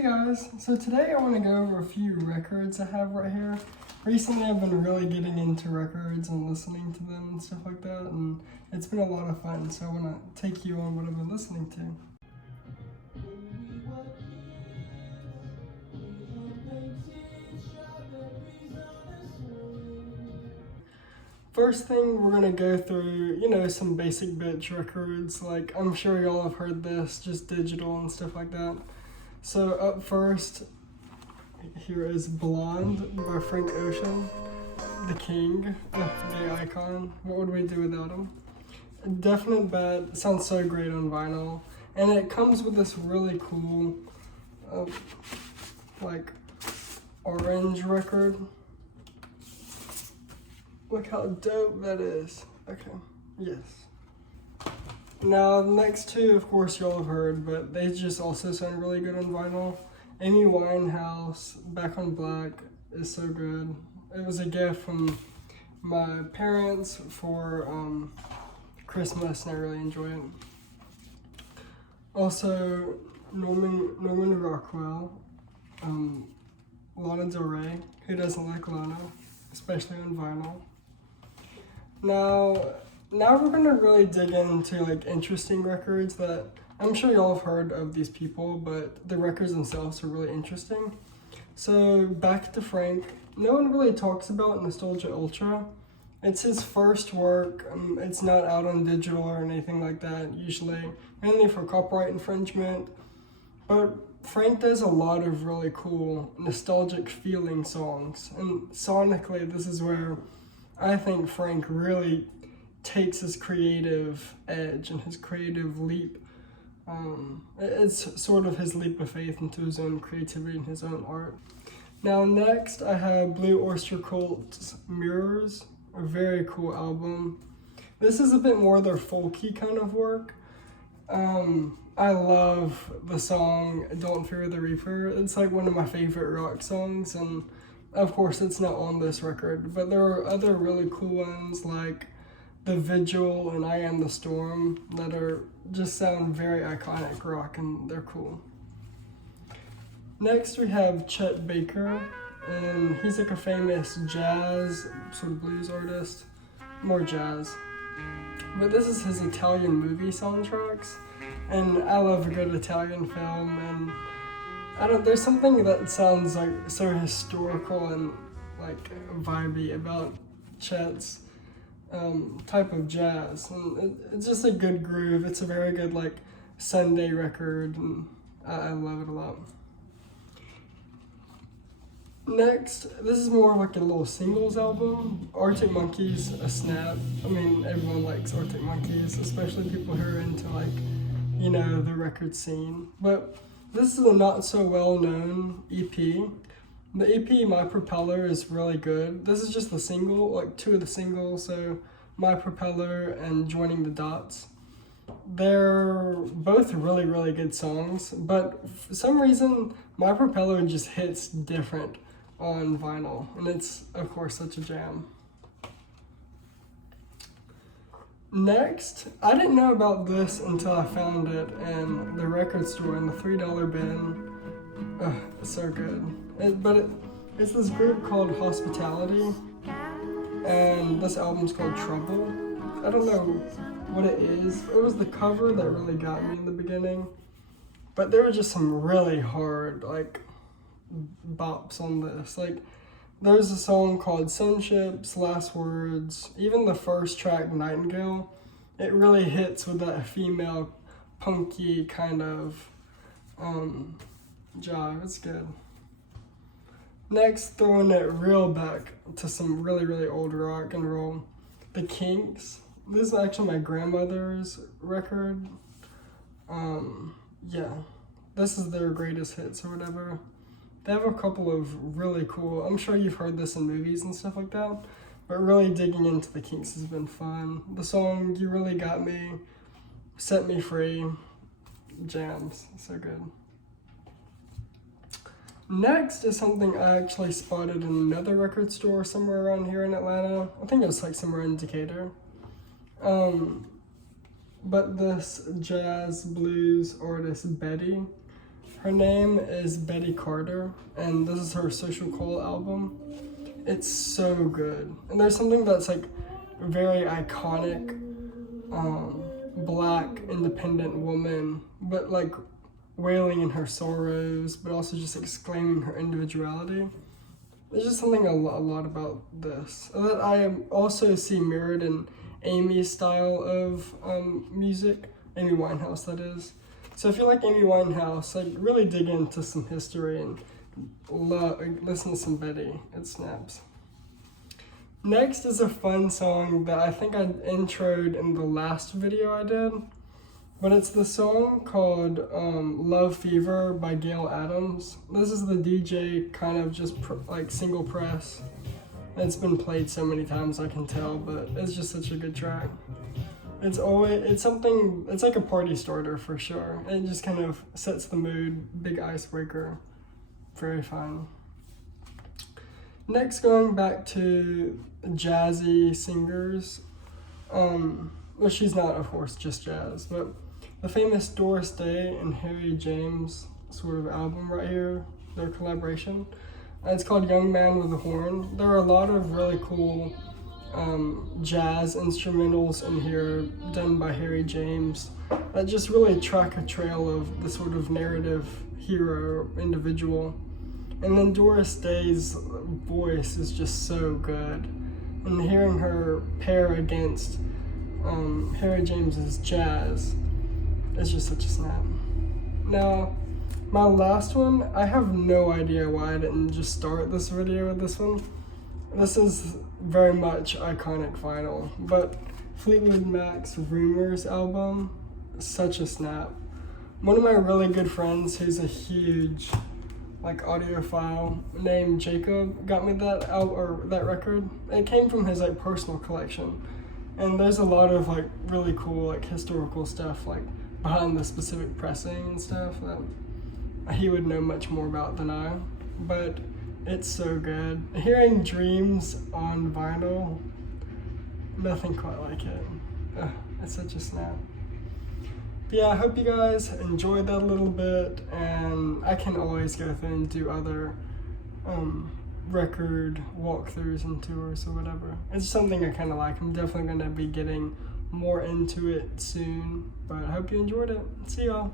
Hey guys, so today I want to go over a few records I have right here. Recently I've been really getting into records and listening to them and stuff like that, and it's been a lot of fun, so I want to take you on what I've been listening to. First thing, we're gonna go through, some basic bitch records. Like, I'm sure y'all have heard this, just digital and stuff like that. So up first, here is Blonde by Frank Ocean, the king, the gay icon. What would we do without him? Definite bet, sounds so great on vinyl. And it comes with this really cool, orange record. Look how dope that is. Okay, yes. Now, the next two, of course, y'all have heard, but they just also sound really good on vinyl. Amy Winehouse, Back on Black, is so good. It was a gift from my parents for Christmas, and I really enjoy it. Also, Norman Rockwell, Lana Del Rey. Who doesn't like Lana, especially on vinyl? Now we're gonna really dig into interesting records that I'm sure y'all have heard of these people, but the records themselves are really interesting. So back to Frank. No one really talks about Nostalgia Ultra. It's his first work. It's not out on digital or anything like that usually, mainly for copyright infringement. But Frank does a lot of really cool nostalgic feeling songs, and sonically this is where I think Frank really takes his creative edge and his creative leap. It's sort of his leap of faith into his own creativity and his own art. Now next I have Blue Oyster Cult's Mirrors, a very cool album. This is a bit more their folky kind of work. I love the song Don't Fear the Reaper. It's like one of my favorite rock songs, and of course it's not on this record, but there are other really cool ones like The Vigil and I Am the Storm that are just sound very iconic rock, and they're cool. Next we have Chet Baker, and he's like a famous jazz, sort of blues artist, more jazz. But this is his Italian movie soundtracks, and I love a good Italian film, and there's something that sounds like so historical and vibey about Chet's type of jazz, and it's just a good groove. It's a very good Sunday record, and I love it a lot. Next, this is more like a little singles album. Arctic Monkeys, A Snap. I mean, everyone likes Arctic Monkeys, especially people who are into the record scene. But this is a not so well known EP. The EP, My Propeller, is really good. This is just the single, two of the singles, so My Propeller and Joining the Dots. They're both really, really good songs, but for some reason, My Propeller just hits different on vinyl, and it's, of course, such a jam. Next, I didn't know about this until I found it in the record store in the $3 bin. It's so good. It's this group called Hospitality, and this album's called Trouble. I don't know what it is. It was the cover that really got me in the beginning, but there were just some really hard bops on this. There's a song called Sunships, Last Words, even the first track, Nightingale, it really hits with that female punky kind of jive. It's good. Next, throwing it real back to some really, really old rock and roll. The Kinks. This is actually my grandmother's record. This is their greatest hits or whatever. They have a couple of really cool, I'm sure you've heard this in movies and stuff like that, but really digging into the Kinks has been fun. The song You Really Got Me, Set Me Free, jams, so good. Next is something I actually spotted in another record store somewhere around here in Atlanta. I think it was somewhere in Decatur. But this jazz blues artist, Betty, Her name is Betty Carter, and this is her Social Call album. It's so good. And there's something that's like very iconic, black independent woman, but like wailing in her sorrows, but also just exclaiming her individuality. There's just something a lot about this that I also see mirrored in Amy's style of music, Amy Winehouse that is. So if you like Amy Winehouse, like really dig into some history and listen to some Betty. It snaps. Next is a fun song that I think I introed in the last video I did, but it's the song called Love Fever by Gail Adams. This is the DJ kind of just like single press. It's been played so many times I can tell, but it's just such a good track. It's like a party starter for sure. It just kind of sets the mood, big icebreaker, very fun. Next, going back to jazzy singers, well, she's not, of course, just jazz, but the famous Doris Day and Harry James sort of album right here, their collaboration. It's called Young Man with a Horn. There are a lot of really cool jazz instrumentals in here done by Harry James that just really track a trail of the sort of narrative hero individual. And then Doris Day's voice is just so good. And hearing her pair against Harry James's jazz is just such a snap. Now, my last one, I have no idea why I didn't just start this video with this one. This is very much iconic vinyl, but Fleetwood Mac's Rumors album, such a snap. One of my really good friends who's a huge like audiophile named Jacob got me that record. It came from his like personal collection, and there's a lot of like really cool like historical stuff like behind the specific pressing and stuff that he would know much more about than I, but it's so good. Hearing Dreams on vinyl, nothing quite like it. It's such a snap. But yeah, I hope you guys enjoyed that a little bit, and I can always go through and do other record walkthroughs and tours or whatever. It's something I kind of like. I'm definitely going to be getting more into it soon, but I hope you enjoyed it. See y'all.